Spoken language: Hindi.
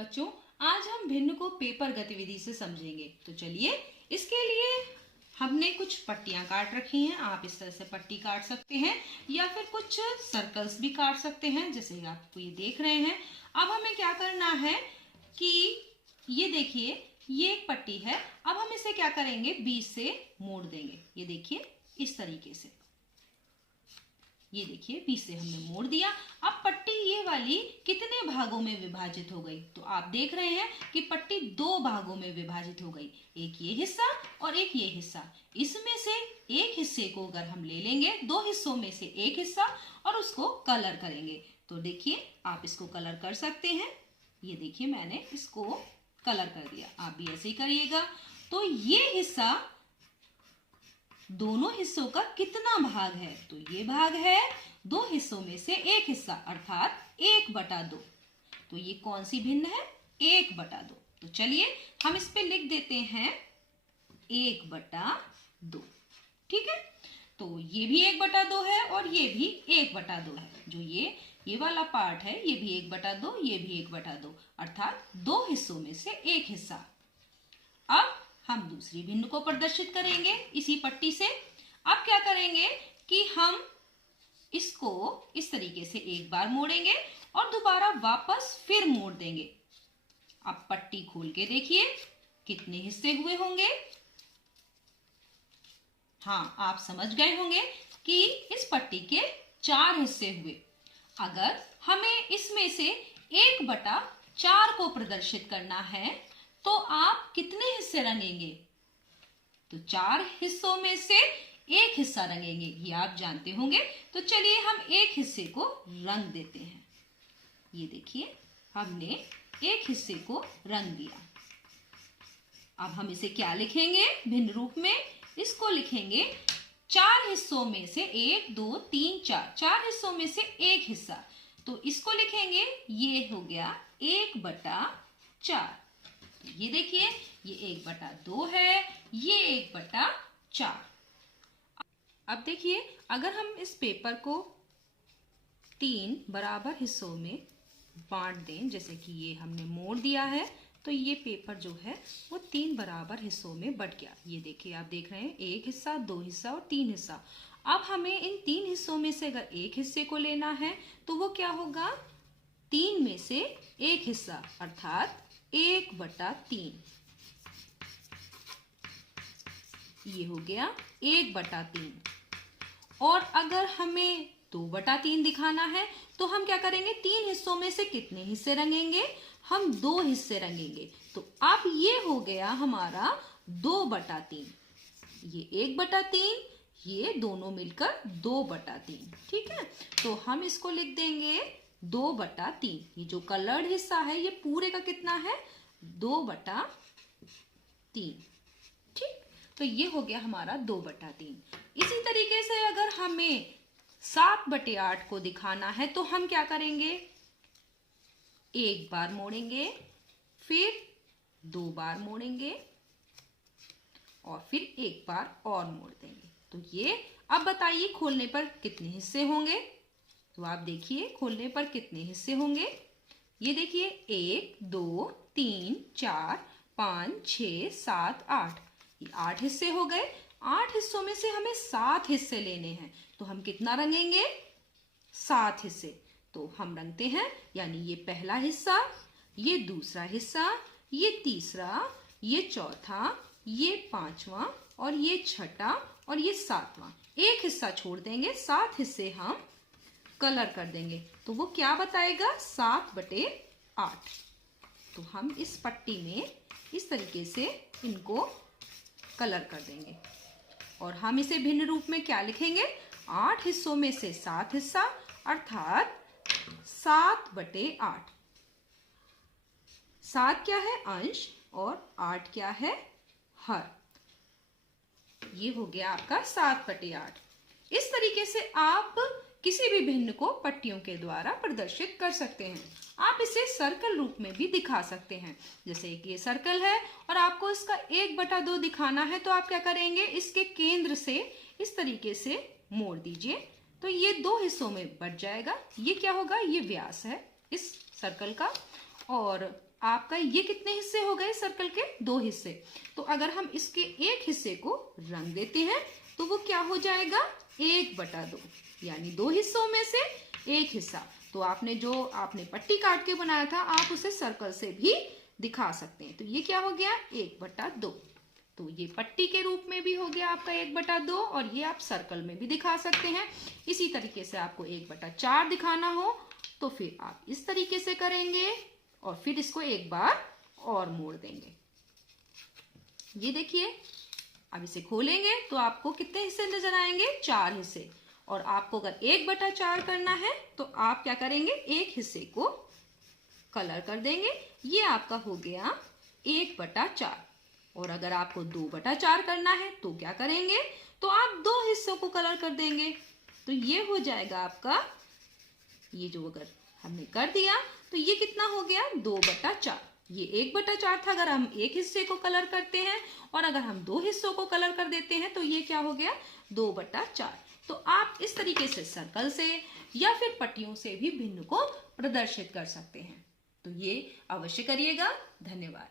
बच्चों, आज हम भिन्न को पेपर गतिविधि से समझेंगे। तो चलिए, इसके लिए हमने कुछ पट्टियां काट रखी हैं। आप इस तरह से पट्टी काट सकते हैं या फिर कुछ सर्कल्स भी काट सकते हैं, जैसे आपको ये देख रहे हैं। अब हमें क्या करना है कि ये देखिए, ये एक पट्टी है। अब हम इसे क्या करेंगे, बीच से मोड़ देंगे। ये देखिए, इस तरीके से। ये देखिए, बीच से हमने मोड़ दिया। अब पट्टी ये वाली कितने भागों में विभाजित हो गई? तो आप देख रहे हैं कि पट्टी दो भागों में विभाजित हो गई, एक ये हिस्सा और एक ये हिस्सा। इसमें से एक हिस्से को अगर हम ले लेंगे, दो हिस्सों में से एक हिस्सा, और उसको कलर करेंगे, तो देखिए आप इसको कलर कर सकते हैं। ये देखिए, मैंने इसको कलर कर दिया। आप भी ऐसे ही करिएगा। तो ये हिस्सा दोनों हिस्सों का कितना भाग है? तो ये भाग है दो हिस्सों में से एक हिस्सा, अर्थात 1/2। तो ये कौन सी भिन्न है? 1/2। तो चलिए हम इस पे लिख देते हैं 1/2। ठीक है, तो ये भी 1/2 है और ये भी 1/2 है। जो ये वाला पार्ट है, ये भी 1/2, ये भी 1/2, अर्थात दो हिस्सों में से एक हिस्सा। अब हम दूसरी भिन्न को प्रदर्शित करेंगे इसी पट्टी से। अब क्या करेंगे कि हम इसको इस तरीके से एक बार मोड़ेंगे और दोबारा वापस फिर मोड़ देंगे। अब पट्टी खोल के देखिए कितने हिस्से हुए होंगे। हाँ, आप समझ गए होंगे कि इस पट्टी के 4 हिस्से हुए। अगर हमें इसमें से 1/4 को प्रदर्शित करना है तो आप कितने हिस्से रंगेंगे? तो 4 हिस्सों में से एक हिस्सा रंगेंगे, ये आप जानते होंगे। तो चलिए हम एक हिस्से को रंग देते हैं। ये देखिए, हमने एक हिस्से को रंग दिया। अब हम इसे क्या लिखेंगे भिन्न रूप में? इसको लिखेंगे 4 हिस्सों में से 1, 2, 3, 4, 4 हिस्सों में से एक हिस्सा। तो इसको लिखेंगे, ये हो गया 1/4। ये देखिए, ये 1/2 है, ये 1/4। अब देखिए, अगर हम इस पेपर को 3 बराबर हिस्सों में बांट दें, जैसे कि ये हमने मोड़ दिया है, तो ये पेपर जो है वो 3 बराबर हिस्सों में बट गया। ये देखिए, आप देख रहे हैं, एक हिस्सा, दो हिस्सा और 3 हिस्सा। अब हमें इन 3 हिस्सों में से अगर एक हिस्से को लेना है तो वो क्या होगा? 3 में से एक हिस्सा, अर्थात 1/3। ये हो गया 1/3। और अगर हमें 2/3 दिखाना है तो हम क्या करेंगे? 3 हिस्सों में से कितने हिस्से रंगेंगे? हम 2 हिस्से रंगेंगे। तो अब ये हो गया हमारा 2/3। ये 1/3, ये दोनों मिलकर 2/3। ठीक है, तो हम इसको लिख देंगे 2/3। ये जो कलर्ड हिस्सा है ये पूरे का कितना है? 2/3। ठीक, तो ये हो गया हमारा 2/3। इसी तरीके से अगर हमें 7/8 को दिखाना है तो हम क्या करेंगे? एक बार मोड़ेंगे, फिर 2 बार मोड़ेंगे और फिर एक बार और मोड़ देंगे। तो ये अब बताइए खोलने पर कितने हिस्से होंगे? तो आप देखिए खोलने पर कितने हिस्से होंगे। ये देखिए, 1, 2, 3, 4, 5, 6, 7, 8। ये 8 हिस्से हो गए। 8 हिस्सों में से हमें 7 हिस्से लेने हैं। तो हम कितना रंगेंगे? 7 हिस्से। तो हम रंगते हैं, यानी ये पहला हिस्सा, ये दूसरा हिस्सा, ये तीसरा, ये चौथा, ये 5वां और ये 6वां और ये 7वां। एक हिस्सा छोड़ देंगे, 7 हिस्से हम कलर कर देंगे। तो वो क्या बताएगा? 7/8। तो हम इस पट्टी में इस तरीके से इनको कलर कर देंगे और हम इसे भिन्न रूप में क्या लिखेंगे? 8 हिस्सों में से 7 हिस्सा, अर्थात 7/8। 7 क्या है? अंश, और 8 क्या है? हर। ये हो गया आपका 7/8। इस तरीके से आप किसी भी भिन्न को पट्टियों के द्वारा प्रदर्शित कर सकते हैं। आप इसे सर्कल रूप में भी दिखा सकते हैं। जैसे कि ये सर्कल है और आपको इसका 1/2 दिखाना है, तो आप क्या करेंगे? इसके केंद्र से इस तरीके से मोड़ दीजिए, तो ये 2 हिस्सों में बट जाएगा। ये क्या होगा? ये व्यास है इस सर्कल का, और आपका ये कितने हिस्से हो गए सर्कल के? 2 हिस्से। तो अगर हम इसके एक हिस्से को रंग देते हैं तो वो क्या हो जाएगा? 1/2, यानी 2 हिस्सों में से एक हिस्सा। तो आपने पट्टी काट के बनाया था, आप उसे सर्कल से भी दिखा सकते हैं। तो ये क्या हो गया? 1/2। तो ये पट्टी के रूप में भी हो गया आपका 1/2, और ये आप सर्कल में भी दिखा सकते हैं। इसी तरीके से आपको 1/4 दिखाना हो तो फिर आप इस तरीके से करेंगे और फिर इसको एक बार और मोड़ देंगे। ये देखिए, अब इसे खोलेंगे तो आपको कितने हिस्से नजर आएंगे? 4 हिस्से। और आपको अगर 1/4 करना है तो आप क्या करेंगे? एक हिस्से को कलर कर देंगे, ये आपका हो गया 1/4। और अगर आपको 2/4 करना है तो क्या करेंगे? तो आप 2 हिस्सों को कलर कर देंगे, तो ये हो जाएगा आपका, ये जो अगर हमने कर दिया तो ये कितना हो गया? 2/4। ये 1/4 था अगर हम एक हिस्से को कलर करते हैं, और अगर हम 2 हिस्सों को कलर कर देते हैं तो ये क्या हो गया? 2/4। तो आप इस तरीके से सर्कल से या फिर पट्टियों से भी भिन्न को प्रदर्शित कर सकते हैं। तो ये अवश्य करिएगा। धन्यवाद।